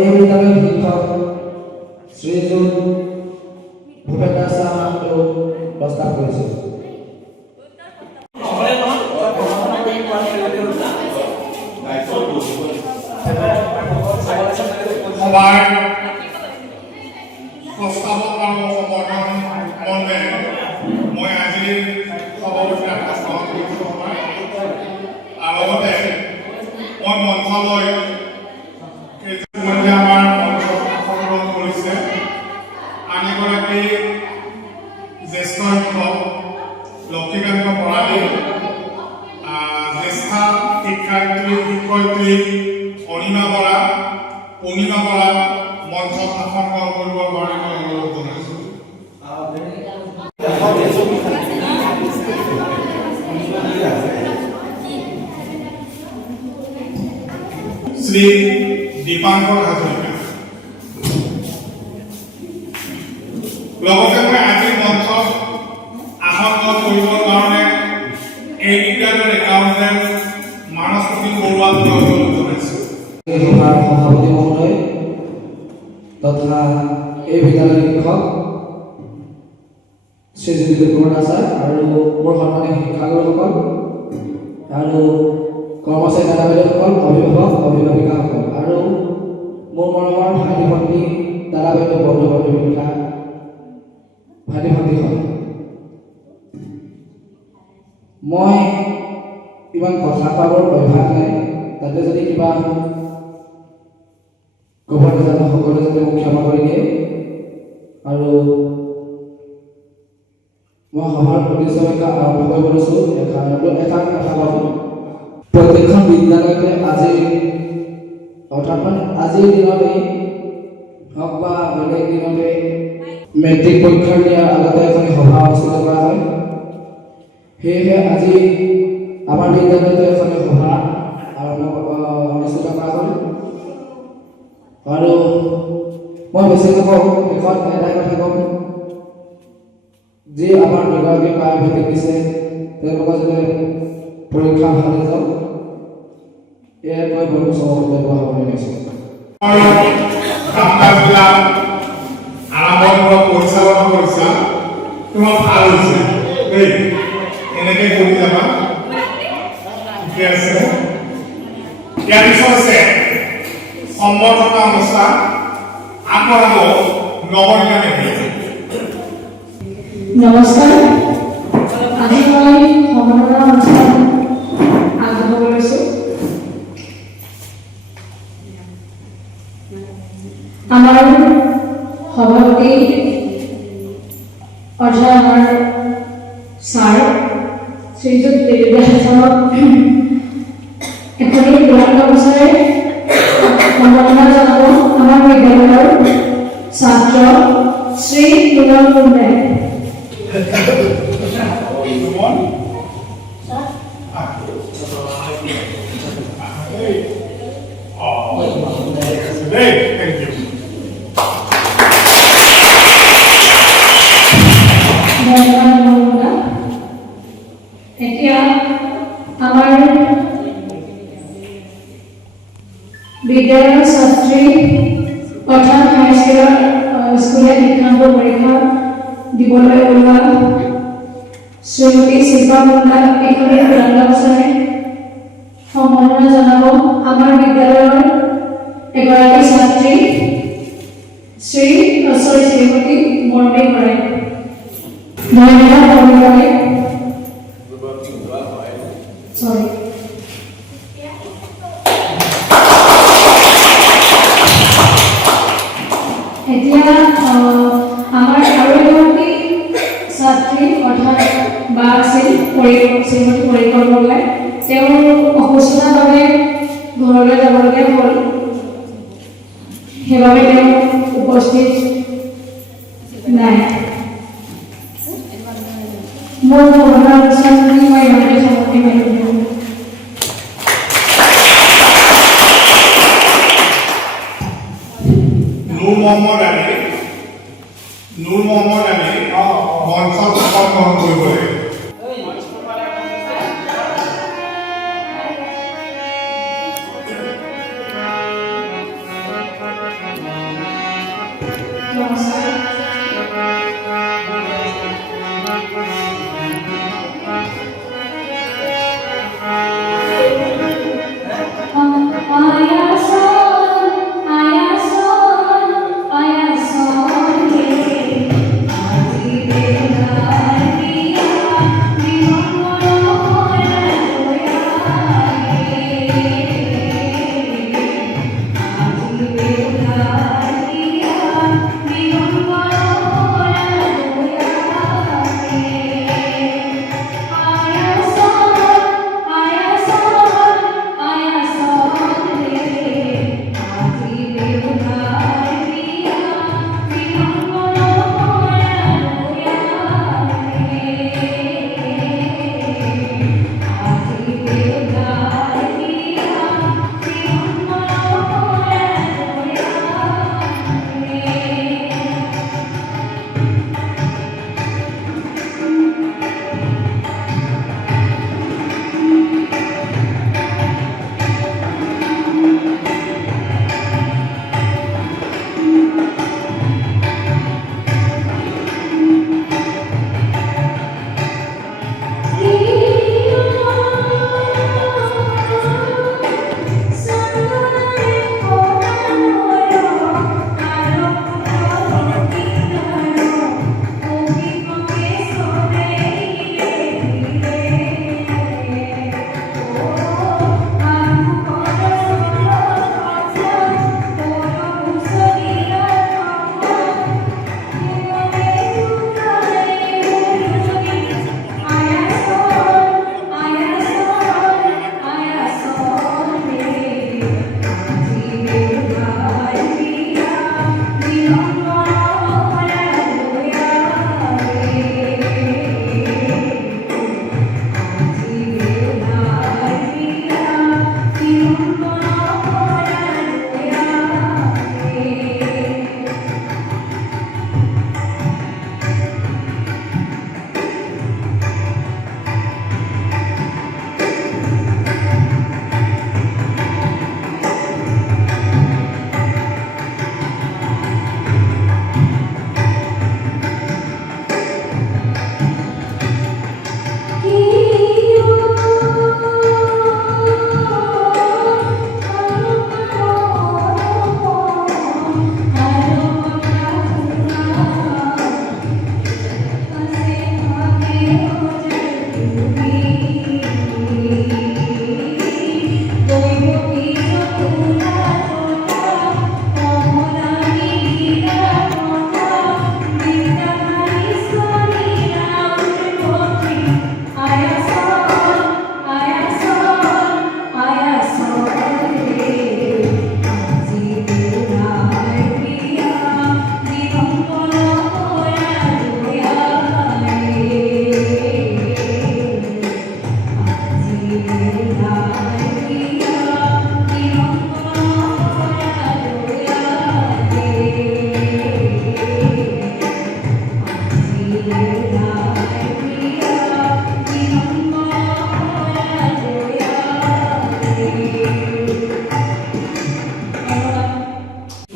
এই বিদ্যালয়ৰ শিক্ষক শ্ৰীযুত ভূপেন দাস ছাৰক প্ৰস্তাৱ কৰিছোঁ। সভাৰ প্ৰস্তাৱক আৰু সমৰ্থন মৰ্মে মই আজি সভাপতি আকাশ গ্ৰহণ কৰিছোঁ। আৰু লগতে মই মঞ্চলৈ আমাৰ মঞ্চত অংশগ্ৰহণ কৰিছে আন এগৰাকী জ্যেষ্ঠ শিক্ষক লক্ষীকান্ত ভৰালী, জ্যেষ্ঠ শিক্ষাৰ্থী শিক্ষয়িত্ৰী অনিমা বৰা মঞ্চত আসন গ্ৰহণ কৰিবৰ কাৰণে মই অনুৰোধ জনাইছোঁ। শ্ৰী দীপাংকৰ হাজৰিকা। লগতে মই আজি মঞ্চত আসন গ্ৰহণ কৰিবৰ কাৰণে এই বিদ্যালয়ৰ একাউণ্টেণ্ট মানসপতি বৰুৱাক অনুৰোধ জনাইছোঁ। সভাৰ সভাপতি মহোদয় তথা এই বিদ্যালয়ৰ শিক্ষক শ্ৰীযুত ভূপেন দাস ছাৰ আৰু মোৰ সন্মানীয় শিক্ষাগুৰুসকল আৰু কৰ্মচাৰী দাদা বাইদেউসকল, অভিভাৱক অভিভাৱিকাসকল আৰু মোৰ মৰমৰ ভাইটি ভণ্টি দাদা বাইদেউ বন্ধু বান্ধৱী তথা ভাইটি ভণ্টিসকল, মই ইমান কথা কোৱাৰ অভ্যাস নাই, তাতে যদি কিবা ক'ব নাজানো সকলোৱে যাতে মোক ক্ষমা কৰি দিয়ে। আৰু মই সভাৰ প্ৰতিষ্ঠা আৰম্ভ কৰিব লৈছোঁ। এটা কথা ক'ম, প্ৰত্যেকখন বিদ্যালয়তে আজিৰ দিনতেই হওক বা বেলেগ দিনতে মেট্ৰিক পৰীক্ষা দিয়াৰ আগতে এখন সভা অনুষ্ঠিত কৰা হয়। সেয়েহে আজি আমাৰ বিদ্যালয়তে এখন সভা অনুষ্ঠিত কৰা হ'ল। আৰু মই বেছি নকওঁ, শেষত এটাই কথা ক'ম, যি আমাৰ দুগৰাকী প্ৰায় মেট্ৰিক দিছে তেওঁলোকৰ যাতে পৰীক্ষা ভালে যাওক, এয়াই মই বহু চমক ব্যৱহাৰ কৰি গৈছোঁ। আৰম্ভ পৰিচালনা কৰিছা, তোমাৰ ভাল হৈছে দেই, এনেকৈ কৰি যাবা, ঠিকে আছে। ইয়াৰ পিছত আছে সম্বৰ্ধনা অনুষ্ঠান আগবঢ়াব নৱনীতা মেধি। নমস্কাৰ, আজি মই সম্বৰ্ধনা অনুষ্ঠান আগবঢ়াব লৈছোঁ। আমাৰ সভাপতি অৰ্থাৎ আমাৰ ছাৰ শ্ৰীযুত দেৱদাস ছাৰক এখনি পুৰস্কাৰ বছৰে সম্বৰ্ধনা জনাব আমাৰ বিদ্যালয়ৰ ছাত্ৰ শ্ৰী কুণল কুণ্ডে। এতিয়া আমাৰ বিদ্যালয়ৰ ছাত্ৰী অৰ্থাৎ হাইস্কুলীয়া শিক্ষান্ত পৰীক্ষা দিবলৈ ওলোৱা শ্ৰীমতী শিল্পা মুণ্ডাক এখনি পুৰস্কাৰ বছৰে সম্বৰ্ধনা জনাব আমাৰ বিদ্যালয়ৰ এগৰাকী ছাত্ৰী শ্ৰীমতী মৰ্মী বৰাই। ধন্যবাদ মৰ্মী। Sorry. এতিয়া আমাৰ আৰু এগৰাকী ছাত্ৰী অৰ্থাৎ বা আছিল শ্ৰীমতী পৰিকৰ বৰাই। তেওঁৰ অসুস্থতাৰ বাবে ঘৰলৈ যাবলগীয়া হ'ল, সেইবাবে তেওঁ উপস্থিত নাই। মোৰ সম্বৰ্ধনা অনুষ্ঠান মই ইমানতে সামৰণি মাৰিলোঁ। নূৰ মহম্মদ আলী মঞ্চত শপত গ্ৰহণ কৰিব লাগে। নমস্কাৰ।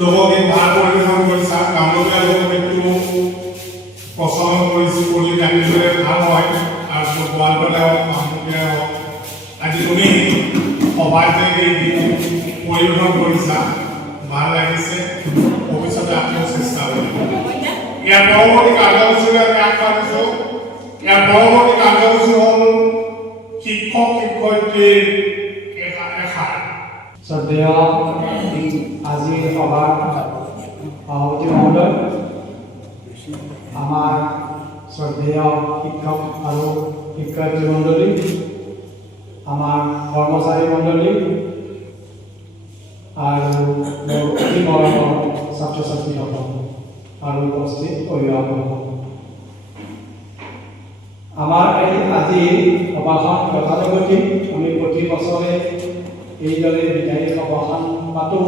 লোকগীত ভাল পৰিৱেশন কৰিছা গাঁৱলীয়া লোকগীতটো প্ৰচলন কৰিছোঁ বুলি জানিবলৈ ভাল হয় আৰু গোৱালপাৰা হওক কামৰূপীয়া হওক আজি তুমি সভাত যে এই গীত পৰিৱেশন কৰিছা ভাল লাগিছে ভৱিষ্যতে আকৌ চেষ্টা কৰিম ইয়াৰ পৰৱৰ্তী কাৰ্যসূচীলৈ আমি আগবাঢ়িছোঁ ইয়াৰ পৰৱৰ্তী কাৰ্যসূচী হ'ল শিক্ষক শিক্ষয়িত্ৰীৰ এষাৰ শ্ৰদ্ধেয় আজিৰ সভাৰ সভাপতি মহোদয় আমাৰ শ্ৰদ্ধেয় শিক্ষক আৰু শিক্ষয়িত্ৰী মণ্ডলী আমাৰ কৰ্মচাৰী মণ্ডলী আৰু অতি মৰমৰ ছাত্ৰ ছাত্ৰীসকল আৰু উপস্থিত অভিভাৱকসকল আমাৰ এই আজি সভাখন গতানুগতিক আমি প্ৰতি বছৰে এইদৰে বিদায়ী সভাখন পাতোঁ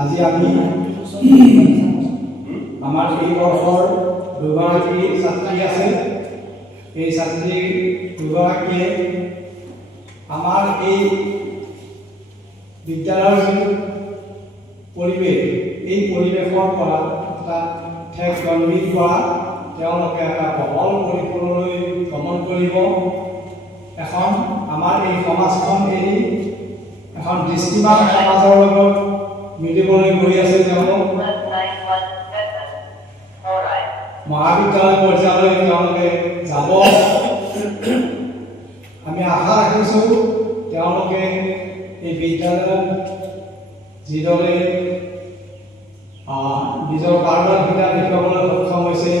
আজি আমি আমাৰ এই বৰ্ষৰ দুগৰাকী ছাত্ৰী আছে এই ছাত্ৰী দুগৰাকীয়ে আমাৰ এই বিদ্যালয়ৰ পৰিৱেশ, এই পৰিৱেশৰ পৰা এটা ঠেক গম্ভীৰ পৰা তেওঁলোকে এটা বহল পৰিসৰলৈ গমন কৰিব। এখন আমাৰ এই সমাজখন এৰি এখন দৃষ্টিমান সমাজৰ লগত মিলিবলৈ গৈ আছে তেওঁলোক। মহাবিদ্যালয় পৰ্যায়লৈ তেওঁলোকে যাব। আমি আশা ৰাখিছোঁ তেওঁলোকে এই বিদ্যালয়ত যিদৰে নিজৰ পাৰদৰ্শিতা দেখুৱাবলৈ সক্ষম হৈছে,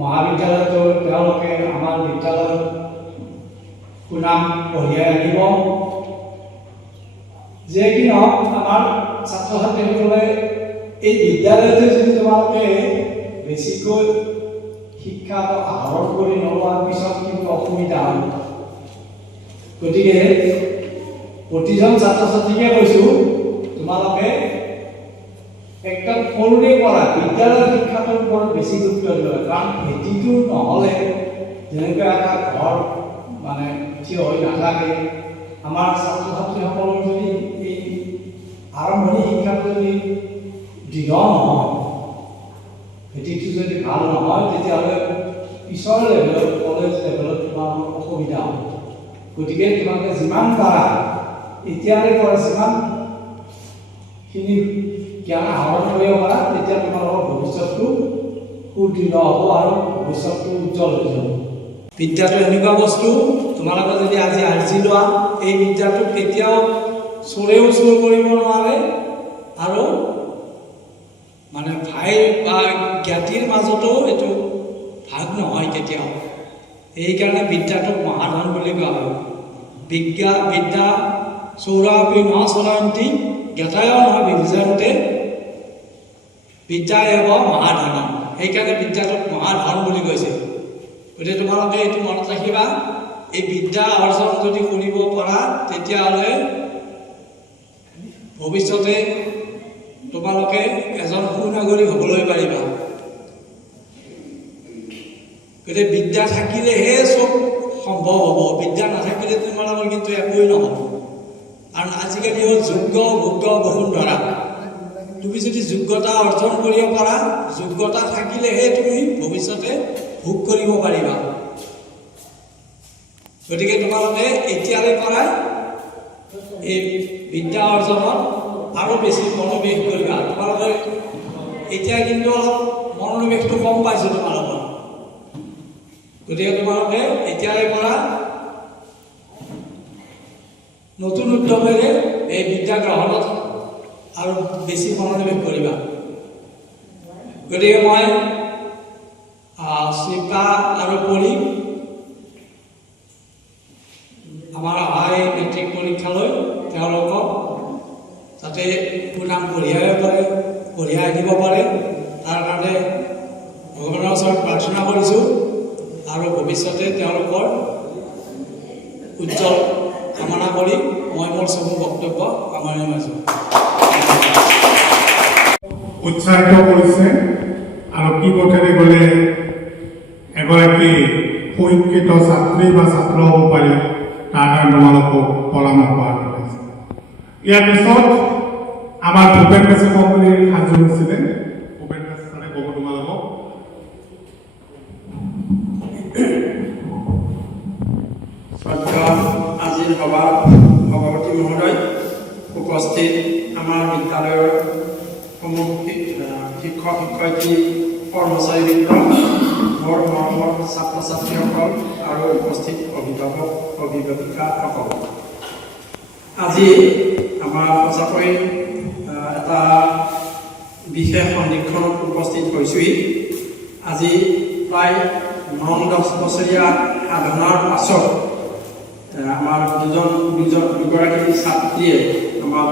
মহাবিদ্যালয়তো তেওঁলোকে আমাৰ বিদ্যালয়ত সুনাম কঢ়িয়াই আনিব। যিয়ে কি নহওক, আমাৰ ছাত্ৰ ছাত্ৰীসকলে এই বিদ্যালয়তে যদি তোমালোকে বেছিকৈ শিক্ষা আহৰণ কৰি নোলোৱাৰ পিছত কিন্তু অসুবিধা হ'ব। গতিকে প্ৰতিজন ছাত্ৰ ছাত্ৰীকে কৈছোঁ, তোমালোকে একদম সৰুৰে পৰা বিদ্যালয়ৰ শিক্ষাটোৰ ওপৰত বেছি গুৰুত্ব দিব লাগে। কাৰণ ভেটিটো নহ'লে যেনেকৈ এটা ঘৰ মানে থিয় হৈ নাথাকে, আমাৰ ছাত্ৰ ছাত্ৰীসকলৰ যদি এই আৰম্ভণি শিক্ষাটো যদি দৃঢ় নহয়, ভেটিটো যদি ভাল নহয়, তেতিয়াহ'লে পিছৰ লেভেলত কলেজ লেভেলত তোমালোকৰ অসুবিধা হ'ব। গতিকে তোমালোকে যিমান পাৰা এতিয়াৰে পৰা যিমানখিনি জ্ঞান আহৰণ কৰিব পাৰা, তেতিয়া তোমালোকৰ ভৱিষ্যতটো সুদৃঢ় হ'ব আৰু ভৱিষ্যতটো উজ্জ্বল হৈ যাব। বিদ্যাটো এনেকুৱা বস্তু, তোমালোকে যদি আজি আৰ্জি লোৱা, এই বিদ্যাটোক কেতিয়াও চোৰেও চোৰ কৰিব নোৱাৰে আৰু মানে ভাই বা জ্ঞাতিৰ মাজতো এইটো ভাগ নহয় কেতিয়াও। এইকাৰণে বিদ্যাটোক মহাধন বুলি কোৱা হয়। বিদ্যা চৌৰাপি মহাচৰন্তি জ্ঞাতায় নহয় বিভজন্তে বিদ্যা এব মহাধন। সেইকাৰণে বিদ্যাটোক মহাধন বুলি কৈছে। গতিকে তোমালোকে এইটো মনত ৰাখিবা, এই বিদ্যা অৰ্জন যদি কৰিব পৰা, তেতিয়াহ'লে ভৱিষ্যতে তোমালোকে এজন সুনাগৰিক হ'বলৈ পাৰিবা। গতিকে বিদ্যা থাকিলেহে চব সম্ভৱ হ'ব। বিদ্যা নাথাকিলে তোমালোকৰ কিন্তু একোৱেই নহ'ব। কাৰণ আজিকালি হ'ল যোগ্য ভোগ্য বসুন্ধৰা। তুমি যদি যোগ্যতা অৰ্জন কৰিব পাৰা, যোগ্যতা থাকিলেহে তুমি ভৱিষ্যতে ভোগ কৰিব পাৰিবা। গতিকে তোমালোকে এতিয়াৰে পৰাই এই বিদ্যা অৰ্জনত আৰু বেছি মনোনিৱেশ কৰিবা। তোমালোকে এতিয়া কিন্তু অলপ মনোনিৱেশটো কম পাইছোঁ তোমালোকৰ। গতিকে তোমালোকে এতিয়াৰে পৰা নতুন উদ্যমেৰে এই বিদ্যা গ্ৰহণত আৰু বেছি মনোনিৱেশ কৰিবা। গতিকে মই শিপা আৰু পৰি আমাৰ অহাই মেট্ৰিক পৰীক্ষালৈ তেওঁলোকক যাতে সুনাম কঢ়িয়াই আনিব পাৰে, তাৰ কাৰণে ভগৱানৰ ওচৰত প্ৰাৰ্থনা কৰিছোঁ আৰু ভৱিষ্যতে তেওঁলোকৰ উজ্জ্বল কামনা কৰি মই মোৰ চমু বক্তব্য সামৰণি মাৰিছোঁ। উৎসাহিত কৰিছে আৰু কি পথেৰে গ'লে এগৰাকী সুশিক্ষিত ছাত্ৰী বা ছাত্ৰ হ'ব পাৰে, তাৰ কাৰণে তোমালোকক পৰামৰ্শ আগবঢ়াইছে। ইয়াৰ পিছত আমাৰ ভূপেন বেছে ক'ম বুলি সাজু হৈছিলে। ভূপেন বেছে ক'ব তোমালোকক। আজিৰ সভাপতি মহোদয়, উপস্থিত আমাৰ বিদ্যালয়ৰ সমূহ শিক্ষক শিক্ষয়িত্ৰী কৰ্মচাৰীবৃন্দ, মোৰ মৰমৰ ছাত্ৰ ছাত্ৰীসকল আৰু উপস্থিত অভিভাৱক অভিভাৱিকাসকল, আজি আমাৰ সঁচাকৈ এটা বিশেষ সন্ধিক্ষণত উপস্থিত হৈছোঁহি। আজি প্ৰায় 9-10 বছৰীয়া সাধনাৰ পাছত আমাৰ দুগৰাকী ছাত্ৰীয়ে আমাৰ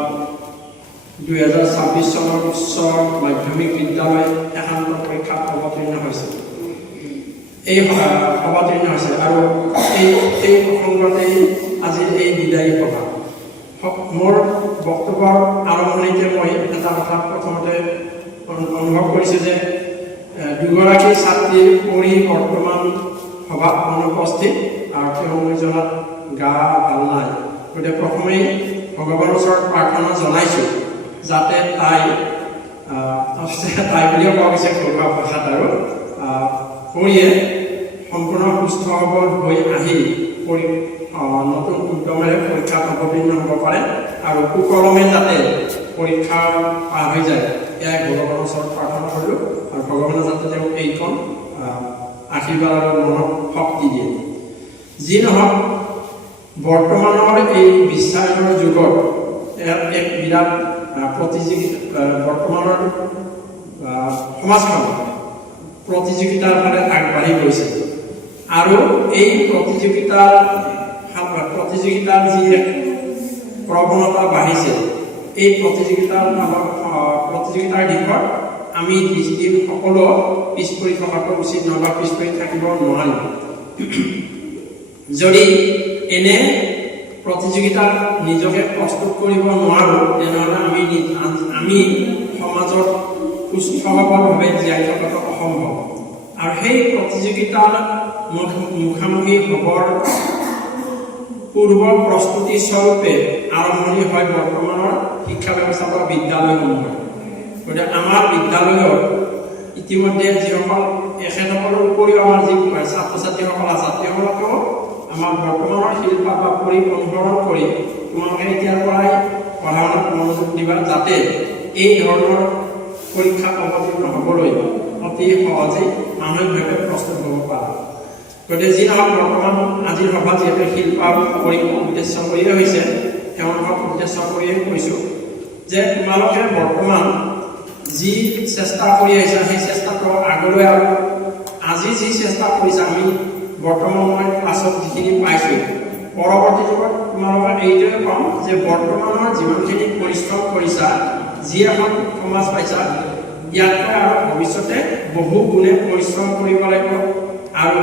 2026 চনৰ উচ্চ মাধ্যমিক বিদ্যালয় একান্ত পৰীক্ষাত অৱতীৰ্ণ হৈছে। আৰু এই প্ৰসংগতেই আজিৰ এই বিদায়ী সভা। মোৰ বক্তব্যৰ আৰম্ভণিতে মই এটা কথা প্ৰথমতে অনুভৱ কৰিছোঁ যে দুগৰাকী ছাত্ৰীৰ পৰি বৰ্তমান সভাত অনুপস্থিত আৰু তেওঁলোকজনত গা ভাল নাই। গতিকে প্ৰথমেই ভগৱানৰ ওচৰত প্ৰাৰ্থনা জনাইছোঁ যাতে তাই বুলিও কোৱা গৈছে ঘৰুৱা ভাষাত আৰু কৰিয়ে সম্পূৰ্ণ সুস্থ সবল হৈ আহি নতুন উদ্যমেৰে পৰীক্ষাত অৱতীৰ্ণ হ'ব পাৰে আৰু সুকলমে যাতে পৰীক্ষা পাৰ হৈ যায় এয়াই ভগৱানৰ ওচৰত প্ৰাৰ্থনা কৰিলোঁ আৰু ভগৱানে যাতে তেওঁক এইখন আশীৰ্বাদ আৰু মনত শক্তি দিয়ে। যি নহওক বৰ্তমানৰ এই বিশ্বায়নৰ যুগত এক বিৰাট প্ৰতিযোগিতা বৰ্তমানৰ সমাজখন প্ৰতিযোগিতাৰ ফালে আগবাঢ়ি গৈছে আৰু এই প্ৰতিযোগিতাৰ যি প্ৰৱণতা বাঢ়িছে এই প্ৰতিযোগিতাৰ দিশত আমি সকলো পিছ পৰি থকাটো উচিত নহয় বা পিছ পৰি থাকিব নোৱাৰিম। যদি এনে প্ৰতিযোগিতাত নিজকে প্ৰস্তুত কৰিব নোৱাৰোঁ তেনেহ'লে আমি সমাজত সুস্থ সবলভাৱে জীয়াই থকাটো অসম্ভৱ আৰু সেই প্ৰতিযোগিতাৰ মুখামুখি হ'বৰ পূৰ্বৰ প্ৰস্তুতি স্বৰূপে আৰম্ভণি হয় বৰ্তমানৰ শিক্ষা ব্যৱস্থা বা বিদ্যালয়সমূহ। গতিকে আমাৰ বিদ্যালয়ত ইতিমধ্যে যিসকল এখেতসকলৰ উপৰিও আমাৰ যি ছাত্ৰ ছাত্ৰীসকল আছে তেওঁলোকেও আমাৰ বৰ্তমানৰ শিল্পা বা পৰিপন্থন কৰি তোমালোকে এতিয়াৰ পৰাই পঢ়া শুনাত মনোযোগ দিবা যাতে এই ধৰণৰ পৰীক্ষাত অৱতীৰ্ণ হ'বলৈ অতি সহজেই মানসিকভাৱে প্ৰস্তুত হ'ব পাৰে। গতিকে যি নহওক বৰ্তমান আজিৰ সভা যিহেতু শিল্পা উদ্দেশ্য কৰিয়ে হৈছে তেওঁলোকক উদ্দেশ্য কৰিয়ে কৈছোঁ যে তোমালোকে বৰ্তমান যি চেষ্টা কৰি আহিছা সেই চেষ্টাটো আগলৈ আৰু আজি যি চেষ্টা কৰিছা আমি বৰ্তমান মই ক্লাছত যিখিনি পাইছোঁ পৰৱৰ্তী যুগত তোমালোকে এইটোৱে ক'ম যে বৰ্তমানৰ যিমানখিনি পৰিশ্ৰম কৰিছা যি এখন সমাজ পাইছা ইয়াতকৈ আৰু ভৱিষ্যতে বহু গুণে পৰিশ্ৰম কৰিব লাগিব আৰু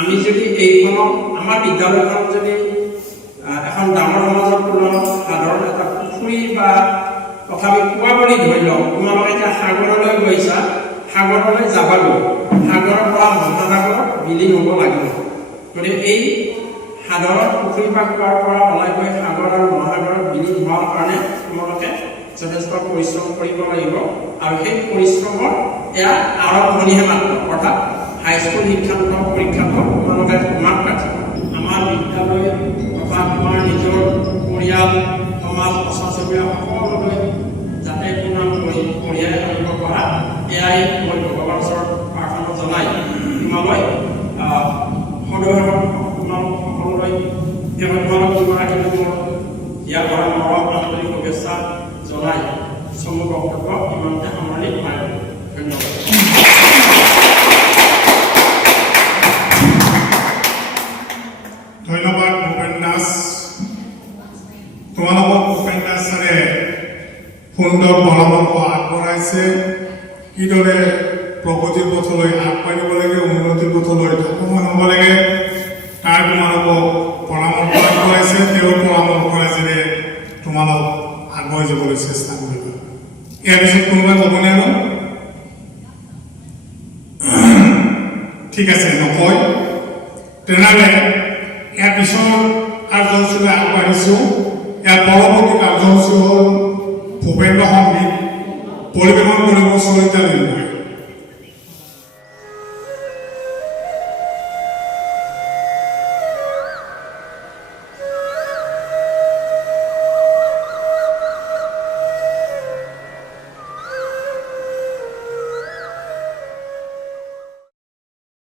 আমি যদি এইখনক আমাৰ বিদ্যালয়খনক যদি এখন ডাঙৰ সমাজৰ তুলনাত সাধাৰণ এটা পুখুৰী বা তথাপি কুঁৱা বুলি ধৰি লওঁ তোমালোকে এতিয়া সাগৰলৈ গৈছা সাগৰলৈ যাবাগৈ সাগৰৰ পৰা মহাসাগৰত বিলীন হ'ব লাগিব। গতিকে এই সাধাৰণ পুখুৰী বা কুঁৱাৰ পৰা ওলাই গৈ সাগৰ আৰু মহাসাগৰত বিলীন হোৱাৰ কাৰণে তোমালোকে যথেষ্ট পৰিশ্ৰম কৰিব লাগিব আৰু সেই পৰিশ্ৰমৰ এয়া আৰম্ভণিহে মাত্ৰ অৰ্থাৎ হাইস্কুল শিক্ষান্ত পৰীক্ষাত তোমালোকে মাত কাঠি আমাৰ বিদ্যালয় তথা তোমাৰ নিজৰ পৰিয়াল সমাজ ওচৰ চুবুৰীয়া সকলোলৈ যাতে সুনাম কঢ়িয়াই আনিব পৰা এয়াই মই ভগৱানৰ ওচৰত প্ৰাৰ্থনা জনাই তোমালৈ তোমালোক সকলোলৈ তোমালোক দুগৰাকী মোৰ ইয়াৰ পৰা মৰম আন্তৰিক শুভেচ্ছা জনাই চমু বক্তব্য ইমানতে সামৰণি মাৰিলোঁ। ধন্যবাদ। ধন্যবাদ ভূপেন দাস। তোমালোকক ভূপেন দাস ছাৰে সুন্দৰ পৰামৰ্শ আগবঢ়াইছে কিদৰে প্ৰগতিৰ পথলৈ আগবাঢ়িব লাগে উন্নতিৰ পথলৈ ধাৱমান হ'ব লাগে তাৰ তোমালোকক পৰামৰ্শ আগবঢ়াইছে। তেওঁৰ পৰামৰ্শ আজিৰে তোমালোক আগুৱাই যাবলৈ চেষ্টা কৰিবা। ইয়াৰ পিছত কোনোবাই ক'বনে আৰু ঠিক আছে নকয় তেনেহ'লে ইয়াৰ পিছৰ কাৰ্যসূচীলৈ আগবাঢ়িছোঁ। ইয়াৰ পৰৱৰ্তী কাৰ্যসূচী হ'ল ভূপেন্দ্ৰ সংগীত পৰিৱেশন কৰিব চৰিতা লিম্বুৱে।